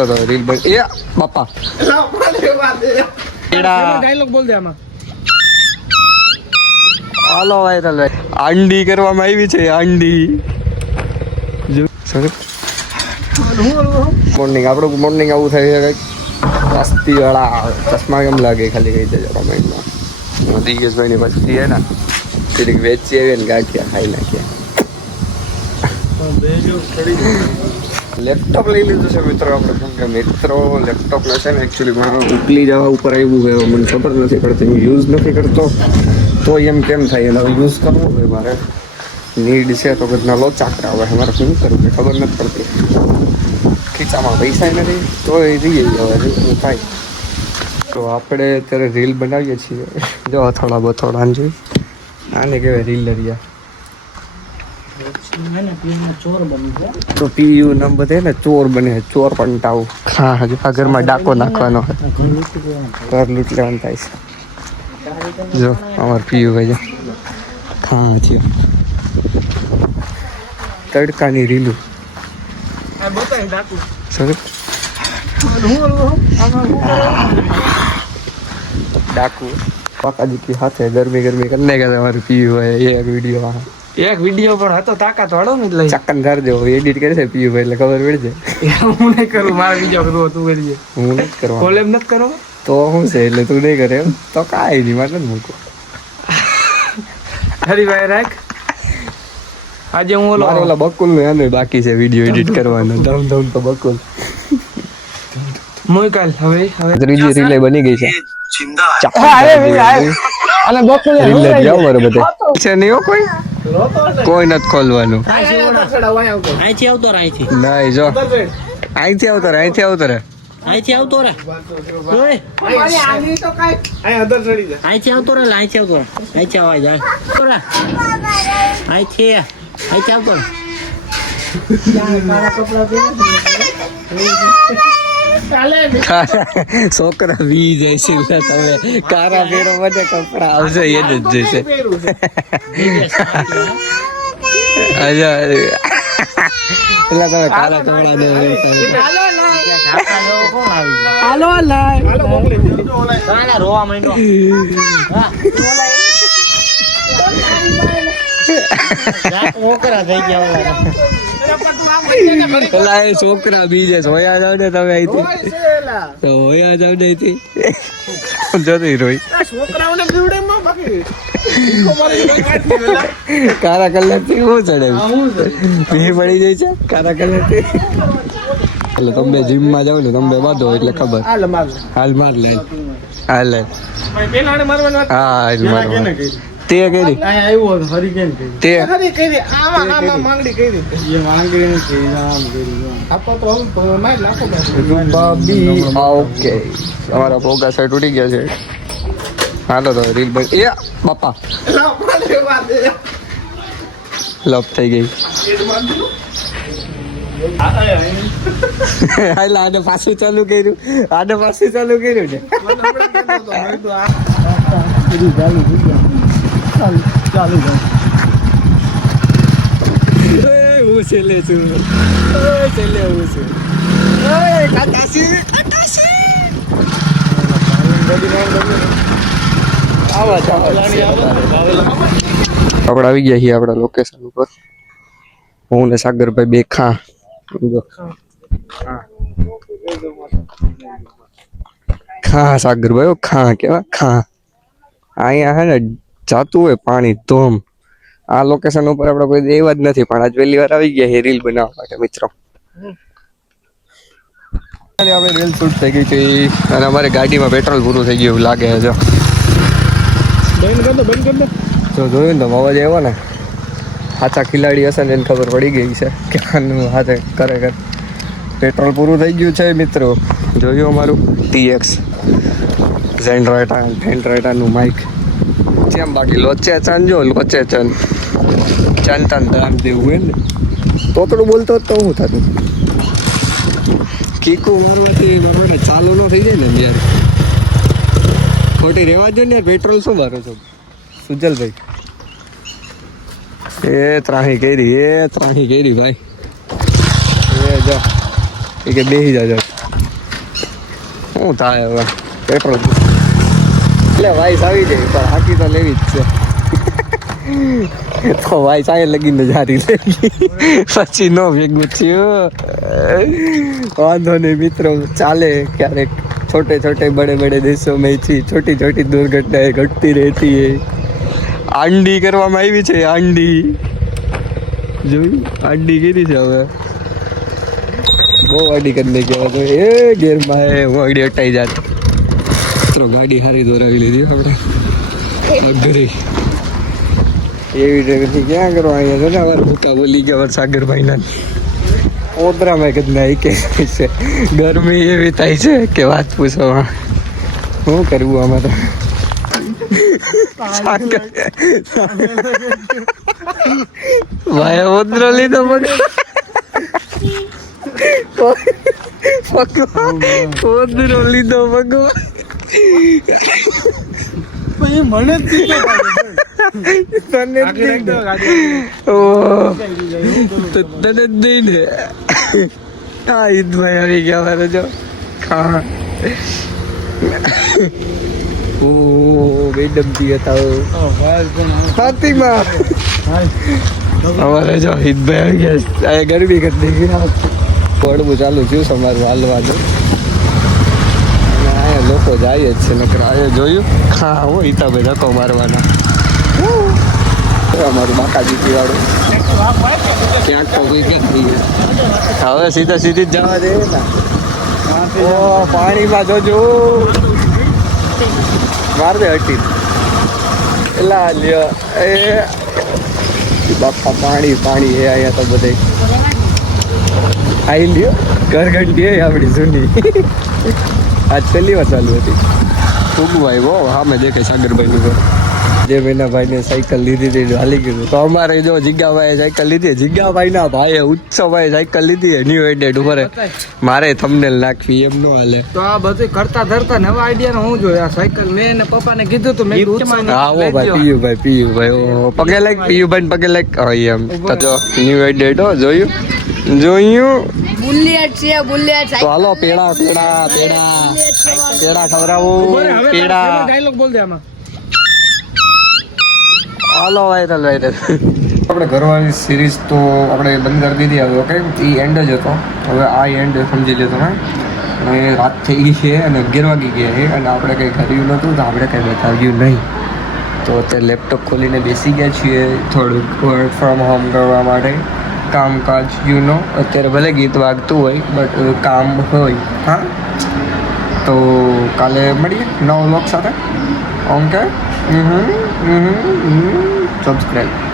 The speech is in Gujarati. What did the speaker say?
तो रील बन ए बापा ડાયલોગ બોલ દે આમાં. હાલો વાયરલ આંડી કરવામાં આવી છે આંડી જો સર મોર્નિંગ આપણું મોર્નિંગ આવું થાય છે કંઈક મસ્તી વાળા ચશ્મા કેમ લાગે ખાલી કહી દેજો કમેન્ટમાં દિગેશભાઈની મસ્તી હે ને થોડીક વેચી આવી ને ગાંઠિયા ખાઈ નાખ્યા લેપટોપ લઈ લીધું છે મિત્રો આપણે કેમ કે મિત્રો લેપટોપને છે ને એકચ્યુઅલી ઉકલી જવા ઉપર આવ્યું હોય મને ખબર નથી પડતી હું યુઝ નથી કરતો તો એમ કેમ થાય એને યુઝ કરવું હોય મારે નીડ છે તો બધા લોચા કરાવે મારે શું કરવું કે ખબર નથી પડતી ખીચામાં પૈસા નથી તો એ રહી હવે થાય તો આપણે અત્યારે રીલ બનાવીએ છીએ જો થોડા બથોડા જોઈ આને કહેવાય રીલ લરિયા તો પીયુ નામ બધે ને ચોર બને ચોર પંટાવું હા હજુ આ ઘરમાં ડાકો નાખવાનો ઘર લૂંટ લેવાનું થાય છે જો અમાર પીયુ ભાઈ હા થયો તડકાની રીલું સર ડાકુ પાકાજી की हाथ है गर्मी गर्मी करने का हमारे पीयू है एक वीडियो એક વિડિયો પણ હતો તાકાત વાળો ને એટલે ચક્કન કરી દેવો એડિટ કરે છે પીયુ ભાઈ એટલે ખબર પડી જાય હું નહીં કરું મારે બીજો કરવો તું કરજે હું નથી કરવા કોલેમ નથી કરો તો શું છે એટલે તું નહીં કરે એમ તો કાંઈ નહીં મારે નથી મૂકો હરીભાઈ રાખ આજે હું ઓલા બકુલ નું એને બાકી છે વિડીયો એડિટ કરવાનો ધમ ધમ તો બકુલ મોઈકાલ હવે ત્રીજી રીલે બની ગઈ છે અને બકુલ રીલે જાવ મારે બધે છે નહીં હો કોઈ નથી ખોલવાનું અહીંથી આવતો રહે અહીંથી નહીં જો અહીંથી આવતો રહે અહીંથી આવતો રહે અહીંથી આવતો રહે અહીંથી આવતો રહે અહીંથી આવતો રહે અહીંથી આવાય જાય અહીંથી આવતો રહે છોકરા વી જાય છે તમે કારા પેરો મને કપડા આવશે એ જ જશે અચ્છા પેલા તમે કારા કપડા દે હાલો રોવા માંડ્યો થઈ ગયા પેલા એ છોકરા બીજે હોયા જાવ ને તમે અહીંથી તો હોયા જાવ ને અહીંથી જતી રોઈ કારા કલર થી શું ચડે ભી પડી જાય છે કારા કલર થી એટલે તમે જીમ માં જાવ ને તમે બાંધો એટલે ખબર હાલ માર લે હાલ હા મારવા તે કરી આવ્યો હરી કેમ તે હરી કરી આમાં માંગડી કરી એ માંગડી ને કરી આમ કરી આપો તો હું ના લાખો રૂબાબી ઓકે અમારા પોગા સાઈડ ઉડી ગયા છે હાલો તો રીલ બન એ બાપા લપ થઈ ગઈ હાલ આને પાછું ચાલુ કર્યું ને ચાલુ હું છેલ્લે છું છેલ્લે હું છું આપણે આવી ગયા છીએ આપણા લોકેશન ઉપર હું ને સાગરભાઈ બે ખા સાગરભાઈ ખા કેવા ખા અહીંયા હે ને જાતું હોય પાણી ધોમ આ લોકેશન ઉપર આપણે કોઈ એવા જ નથી પણ આજ પહેલી વાર આવી ગયા છે રીલ બનાવવા માટે મિત્રો આપણે રીલ શૂટ થઈ ગઈ છે અને અમારી ગાડીમાં પેટ્રોલ પૂરું થઈ ગયું એવું લાગે છે જો જોયું ને તો અવાજ આવ્યો ને સાચા ખિલાડી હશે ને એને ખબર પડી ગઈ છે કે આનું હાથે ખરેખર પેટ્રોલ પૂરું થઈ ગયું છે મિત્રો જોયું અમારું TX ઝેન્ડરાઈટાનું માઇક જેમ બાકી લોચે ચન જો લોચે ચન ચંતન દામ દેવું હોય ને તોતડું બોલતો તો હું થતું કીકુ મારવાથી બરોબર ચાલુ ન થઈ જાય ને યાર ખોટી રહેવા જો ને યાર પેટ્રોલ શું મારો છો સુજલભાઈ એ ત્રાહી કરી ભાઈ એ જો એ કે બેસી જાજો શું થાય હવે પેટ્રોલ એટલે વાઈસ આવી જાય પણ હાકી તો લેવી જ છે તો વાઈસ આ લગીને જારી લેગી પછી નો ભેગું થયું વાંધો નહીં મિત્રો ચાલે ક્યારેક छोटे छोटे बड़े बड़े देशों में थी छोटी छोटी दुर्घटनाएं घटती रहती है आंडी કરવામાં આવી છે આંડી જોઈ આંડી કરી છે હવે બહુ આંડી કરીને ગયા તો એ ગેરમાં હે હું આંડી હટાઈ જાત મિત્રો ગાડી હારી દોરાવી લીધી આપણે અઘરી એવી રીતે ક્યાં કરો અહીંયા છે ને અમારે ભૂકા બોલી ગયા અમારા સાગરભાઈના ઓદરામાં કદના કે છે ગરમી એવી થાય છે કે વાત પૂછો શું કરવું આમાં તો ભાઈ ઓદરો લીધો ઓદરો લીધો ભગવાન મને તને જ દઈ ને હા ઈદભાઈ આવી ગયા મારે જો હા ઓ મેડમ જી હતા ફાતિમા અમારે જો ઈદભાઈ આવી ગયા આ ગરમી કરી ગઈ પડવું ચાલુ થયું છે અમારું હાલવાનું અહીંયા લોકો જાય જ છે નકર અહીંયા જોયું હા હો હિતાભાઈ ધક્કો મારવાના અમારું બાકાજી પીવાડું ક્યાંક તો કોઈ થઈ ગયું હવે સીધા સીધી જ જવા દે ને ઓ પાણીમાં જોજો માર દે હટી એલા લ્યો એ બાપા પાણી પાણી એ અહીંયા તો બધે આઈ લ્યો ઘરઘંટી આપણી જૂની આજ પહેલી વાર ચાલુ હતી ઉગવું આવ્યો હા મેં દેખાય સાગરભાઈનું ઘર જે મેના ભાઈને સાયકલ લીધી હતી હાલી ગયું તો અમારે જો જીગાભાઈએ સાયકલ લીધી જીગાભાઈના ભાઈએ ઉત્સવભાઈએ સાયકલ લીધી ન્યુ એડેડ ઉપર મારે થંબનેલ નાખવી એમ નો હાલે તો આ બધું કરતા ધરતા નવા આઈડિયા હું જોયું આ સાયકલ મેં ને પપ્પાને કીધું તો મેં હા ઓ ભાઈ પિયુભાઈ ઓ પગે લાગ પિયુભાઈ પગે લાગ એમ તો જો ન્યુ એડેડ હો જોયું બુલેટ છે બુલેટ તો હાલો પેડા ખવડાવો પેડા ડાયલોગ બોલ દે આમાં હાલો વાયરલ આપણે ઘરવાળી સિરીઝ તો આપણે બંધ કરી દીધી હવે ઓકે એ એન્ડ જ હતો હવે આ એન્ડ સમજી લો તમે અને રાત થઈ ગઈ છે અને 11 વાગી ગયા છે અને આપણે કંઈ કર્યું નહોતું તો આપણે કંઈ બતાવ્યું નહીં તો અત્યારે લેપટોપ ખોલીને બેસી ગયા છીએ થોડુંક વર્ક ફ્રોમ હોમ કરવા માટે કામકાજ અત્યારે ભલે ગીત વાગતું હોય બટ કામ હોય હા તો કાલે મળીએ નવો વ્લોગ સાથે ઓકે સબસ્ક્રાઈબ